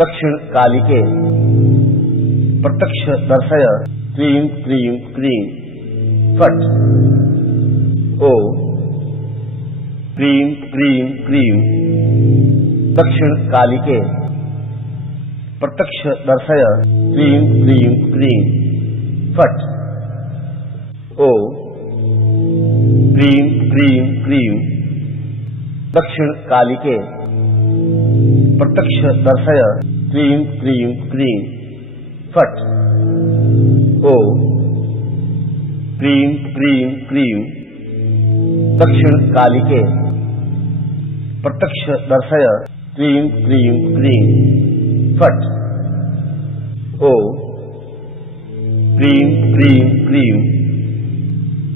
दक्षिण कालिके प्रत्यक्ष दर्शय क्लीं क्लीं क्लीं फट् ओम क्लीं क्लीं क्लीं दक्षिण कालिके प्रत्यक्ष दर्शय क्लीं क्लीं क्लीं फट् ओम क्लीं क्लीं क्लीं दक्षिण कालिके प्रत्यक्ष दर्शय क्लीं क्लीं क्लीं फट् ओम क्लीं क्लीं क्लीं दक्षिण कालिके प्रत्यक्ष दर्शय क्लीं क्लीं क्लीं फट् ओम क्लीं क्लीं क्लीं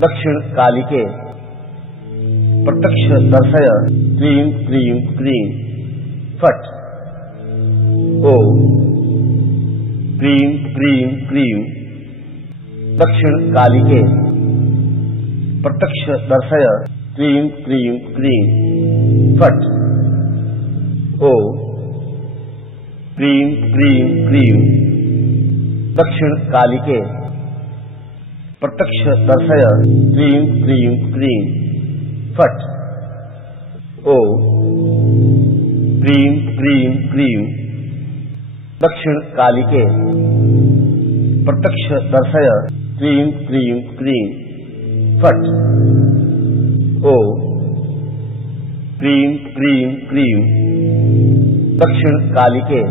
दक्षिण कालिके प्रत्यक्ष दर्शय क्लीं क्लीं क्लीं फट् ओम क्लीं क्लीं क्लीं दक्षिण कालिके प्रत्यक्ष दर्शय क्लीं क्लीं क्लीं फट् ओम क्लीं क्लीं क्लीं दक्षिण कालिके प्रत्यक्ष दर्शय क्लीं क्लीं क्लीं फट् ओम क्लीं क्लीं क्लीं दक्षिण कालिके प्रत्यक्ष दर्शय क्लीं क्लीं क्लीं फट् ओम क्लीं क्लीं क्लीं दक्षिण कालिके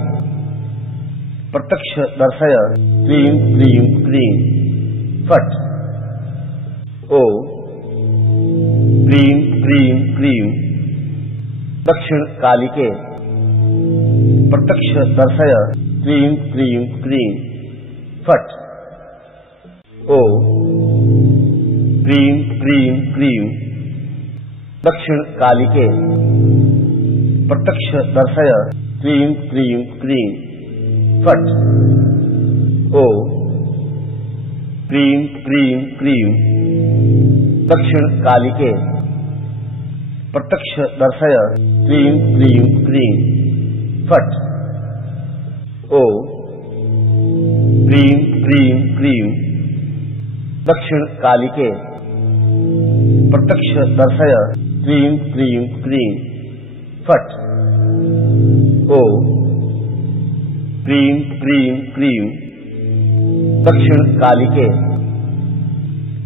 प्रत्यक्ष दर्शय क्लीं क्लीं क्लीं फट् ओम क्लीं क्लीं क्लीं दक्षिण कालिके प्रत्यक्ष दर्शय क्लीं क्लीं क्लीं फट् ओम क्लीं क्लीं क्लीं दक्षिण कालिके प्रत्यक्ष दर्शय क्लीं क्लीं क्लीं फट् ओम क्लीं क्लीं क्लीं दक्षिण कालिके प्रत्यक्ष दर्शय क्लीं क्लीं क्लीं फट् ओम क्लीं क्लीं क्लीं दक्षिण कालिके प्रत्यक्ष दर्शय क्लीं क्लीं क्लीं फट् ओम क्लीं क्लीं क्लीं दक्षिण कालिके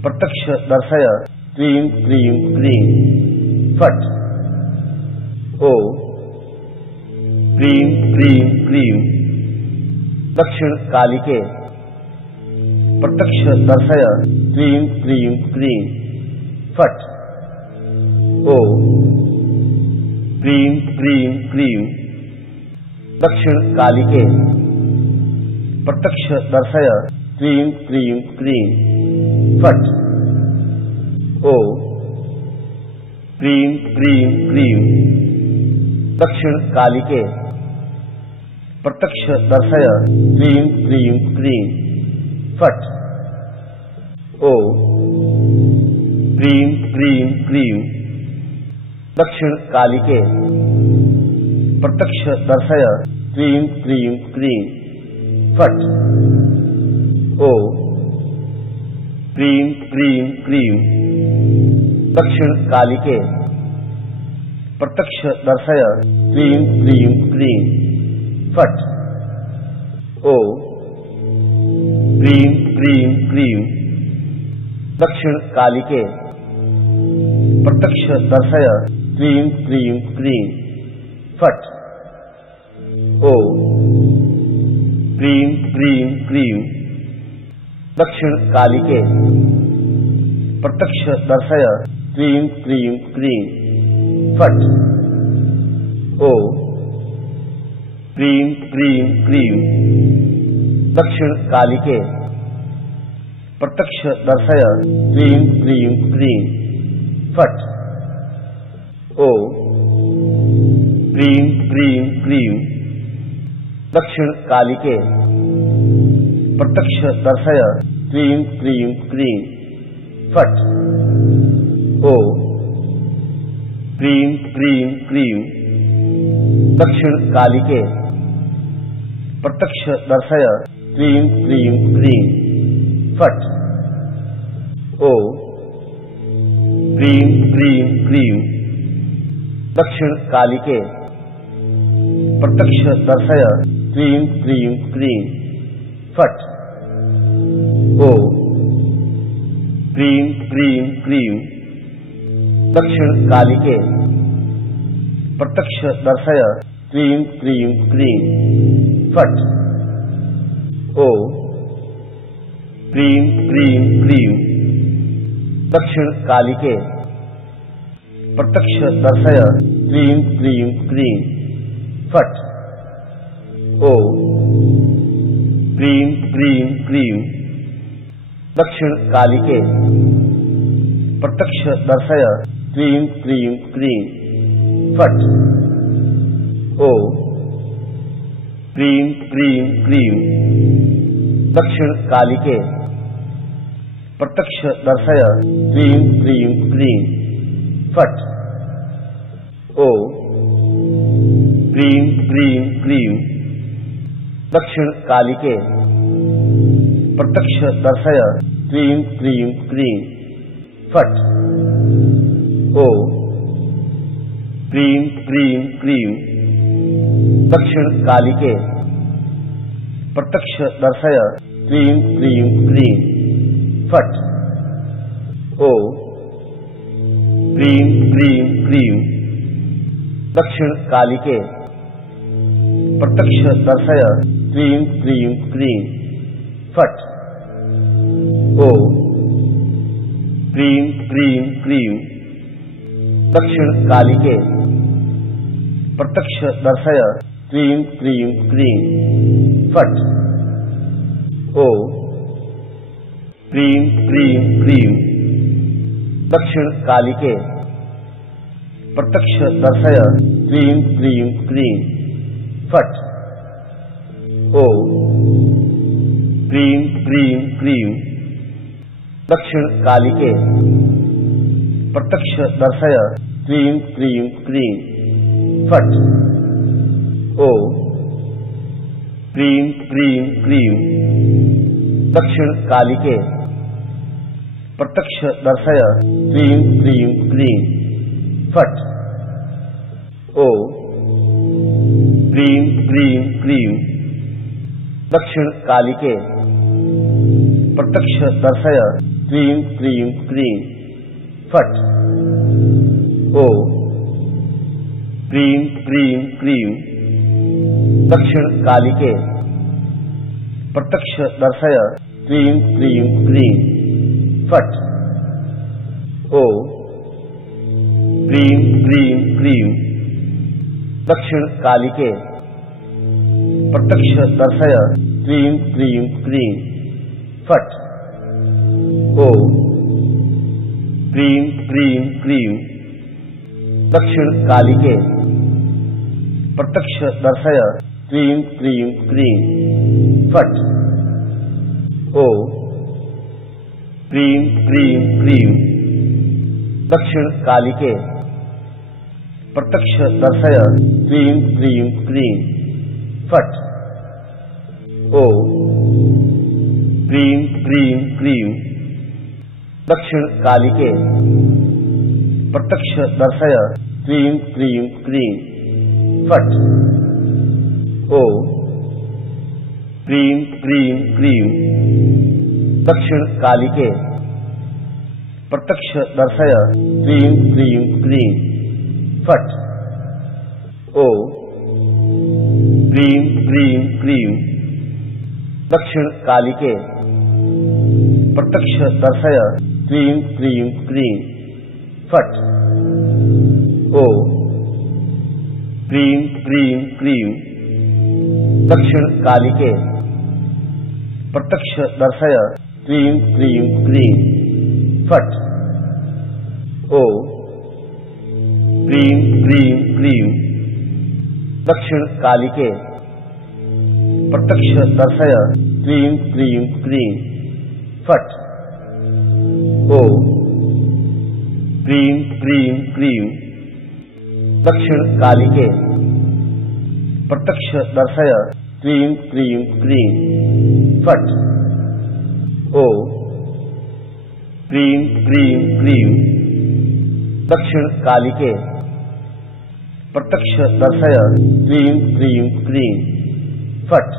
प्रत्यक्ष दर्शय क्लीं क्लीं क्लीं फट् ओम क्लीं क्लीं क्लीं दक्षिण कालिके प्रत्यक्ष दर्शय क्लीं क्लीं क्लीं फट् ओम क्लीं क्लीं क्लीं दक्षिण कालिके प्रत्यक्ष दर्शय क्लीं क्लीं क्लीं फट् ओम क्लीं क्लीं क्लीं दक्षिण कालिके प्रत्यक्ष दर्शय क्लीं क्लीं क्लीं फट् ओम क्लीं क्लीं क्लीं दक्षिण कालिके प्रत्यक्ष दर्शय क्लीं क्लीं क्लीं फट् ओम क्लीं क्लीं क्लीं दक्षिण कालिके प्रत्यक्ष दर्शय क्लीं क्लीं क्लीं फट् ओम क्लीं क्लीं क्लीं दक्षिण कालिके प्रत्यक्ष दर्शय क्लीं क्लीं क्लीं फट् ओम क्लीं क्लीं क्लीं दक्षिण कालिके प्रत्यक्ष दर्शय क्लीं क्लीं क्लीं फट् ओम क्लीं क्लीं क्लीं दक्षिण कालिके प्रत्यक्ष दर्शय क्लीं क्लीं क्लीं फट् ओम क्लीं क्लीं क्लीं दक्षिण कालिके प्रत्यक्ष दर्शय क्लीं क्लीं क्लीं फट् ओम क्लीं क्लीं क्लीं दक्षिण कालिके प्रत्यक्ष दर्शय क्लीं क्लीं क्लीं फट् ओम क्लीं क्लीं क्लीं दक्षिण कालिके प्रत्यक्ष दर्शय क्लीं क्लीं क्लीं फट् ओम क्लीं क्लीं क्लीं दक्षिण कालिके प्रत्यक्ष दर्शय क्लीं क्लीं क्लीं फट् ओम क्लीं क्लीं क्लीं दक्षिण कालिके प्रत्यक्ष दर्शय क्लीं क्लीं क्लीं फट् ओम क्लीं क्लीं क्लीं दक्षिण कालिके प्रत्यक्ष दर्शय क्लीं क्लीं क्लीं फट् ओम क्लीं क्लीं क्लीं दक्षिण कालिके प्रत्यक्ष दर्शय क्लीं क्लीं क्लीं फट् ओम क्लीं क्लीं क्लीं दक्षिण कालिके प्रत्यक्ष दर्शय क्लीं क्लीं क्लीं फट् ओम क्लीं क्लीं क्लीं दक्षिण कालिके प्रत्यक्ष दर्शय क्लीं क्लीं क्लीं फट् ओम क्लीं क्लीं क्लीं दक्षिण कालिके प्रत्यक्ष दर्शय क्लीं क्लीं क्लीं फट् ओम क्लीं क्लीं क्लीं दक्षिण कालिके प्रत्यक्ष दर्शय क्लीं क्लीं क्लीं फट् ओम क्लीं क्लीं क्लीं दक्षिण कालिके प्रत्यक्ष दर्शय क्लीं क्लीं क्लीं फट् ओम क्लीं क्लीं क्लीं दक्षिण कालिके प्रत्यक्ष दर्शय क्लीं क्लीं क्लीं फट् ओम क्लीं क्लीं क्लीं दक्षिण कालिके प्रत्यक्ष दर्शय क्लीं क्लीं क्लीं फट् ओम क्लीं क्लीं क्लीं दक्षिण कालिके प्रत्यक्ष दर्शय क्लीं क्लीं क्लीं फट् ओम क्लीं क्लीं क्लीं दक्षिण कालिके प्रत्यक्ष दर्शय क्लीं क्लीं क्लीं फट् ओम क्लीं क्लीं क्लीं दक्षिण कालिके प्रत्यक्ष दर्शय क्लीं क्लीं क्लीं फट् ओम क्लीं क्लीं क्लीं दक्षिण कालिके प्रत्यक्ष दर्शय क्लीं क्लीं क्लीं फट् ओम क्लीं क्लीं क्लीं दक्षिण कालिके प्रत्यक्ष दर्शय क्लीं क्लीं क्लीं फट् ओम क्लीं क्लीं क्लीं दक्षिण कालिके प्रत्यक्ष दर्शय क्लीं क्लीं क्लीं फट् ओम क्लीं क्लीं क्लीं दक्षिण कालिके प्रत्यक्ष दर्शय क्लीं क्लीं क्लीं फट् ओम क्लीं क्लीं क्लीं दक्षिण कालिके प्रत्यक्ष दर्शय क्लीं क्लीं क्लीं फट् ओम क्लीं क्लीं क्लीं दक्षिण कालिके प्रत्यक्ष दर्शय क्लीं क्लीं क्लीं फट् ओम क्लीं क्लीं क्लीं दक्षिण कालिके प्रत्यक्ष दर्शय क्लीं क्लीं क्लीं फट् ओम क्लीं क्लीं क्लीं दक्षिण कालिके प्रत्यक्ष दर्शय क्लीं क्लीं क्लीं फट्। ओम क्लीं क्लीं क्लीं दक्षिण कालिके प्रत्यक्ष दर्शय क्लीं क्लीं क्लीं फट्।